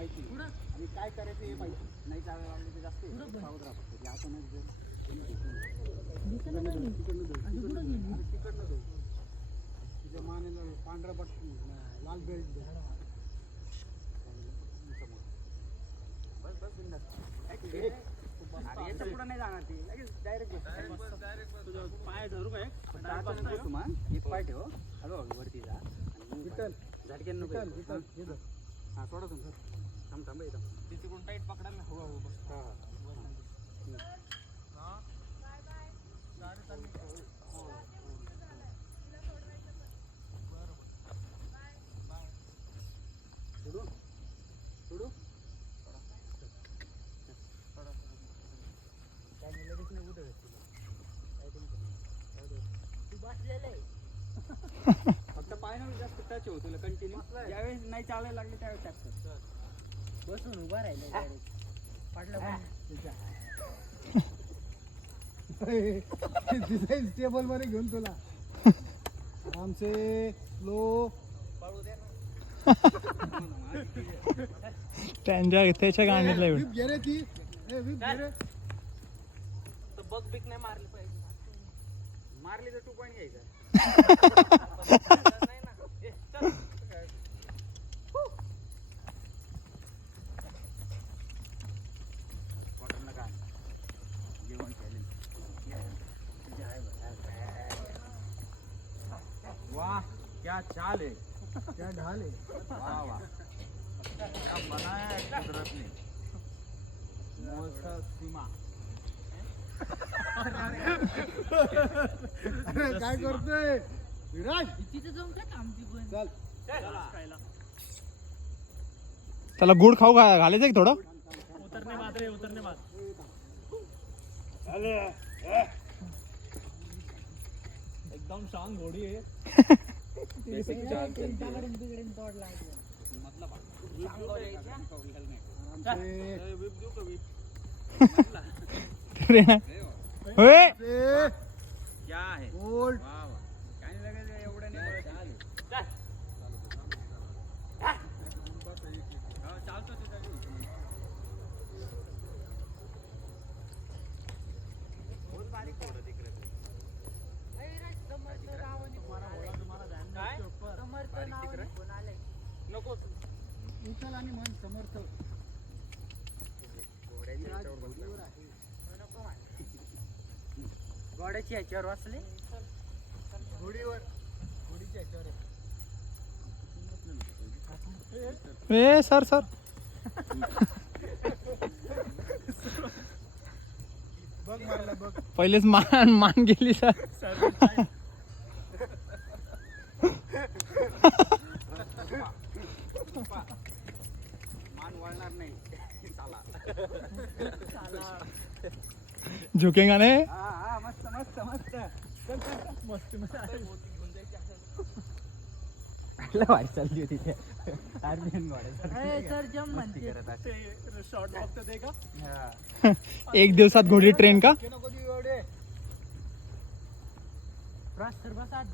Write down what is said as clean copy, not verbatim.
माहिती आणि काय करायचं हे माहिती नाही. चालायला लागले ते जास्त सावध राहा फक्त. तिकडनं दे तुझ्या मानेला पांढरा बट लाल बेल्ट दे. बस बस बिंदास. याच्या पुढं नाही जाणार ती लगेच डायरेक्ट पाय धरू काय मान एक पाय ठेव हळूहळू वरती जा. झटक्यान नको. हां सोडा तुम्ही थांब थांब एकदम तिकडून टाईट पकडा ना. हळूहळू बस. हां हां गाडी चालली. सोडू सोडू काय नाही लगेच नाही उठत तू बसलेलं आहे. फक्त पाय ना जास्त टच हो तुला कंटिन्यू. ज्यावेळेस नाही चालायला लागले त्यावेळेस टच कर. बसून उभा राहिला डायरेक्ट पाडलं डिझाईन टेबल मध्ये घेऊन तुला आमचे लो पाळू दे ना. त्याच्या गाणीतला एवढं घे रे ती. विप घे रे. बग बिक नाही मारली पाहिजे. मारली तर 2 पॉईंट घ्यायचा. नाही ना. चल वॉटर नका जेवण केले. वाह क्या चाल है, क्या ढाल है. वाह वाह क्या बनाया है कुदरत ने. मोसा सीमा. अरे काय करतोय विराज. तिथे जाऊन काय थांबती पण. चल त्याला गुड खाऊ घालायचं की थोडं. उतरणे बाद रे उतरणे बाद. एकदम शांत घोडी आहे. क्या है बोल. वाह वाह काय नाही लगायचं एवढं नाही. चालतो बहुत बारीक थोडं तिकडे. नको उचल आणि म्हण समर्थ. घोड्याची ह्याच्यावर वाचले. घोडीवर घोडीच्या ह्याच्यावर ए सर सर बघ मारला बघ. पहिलेच मान गेली सर. मान वळणार नाही. झुकेगा नाही. हा हा मस्त मस्त मस्त. मस्त वाट चालली होती त्या आर्मीन सर जम म्हणते. शॉर्ट बघत ते का. एक दिवसात घोडी ट्रेन का. बस तर बस आत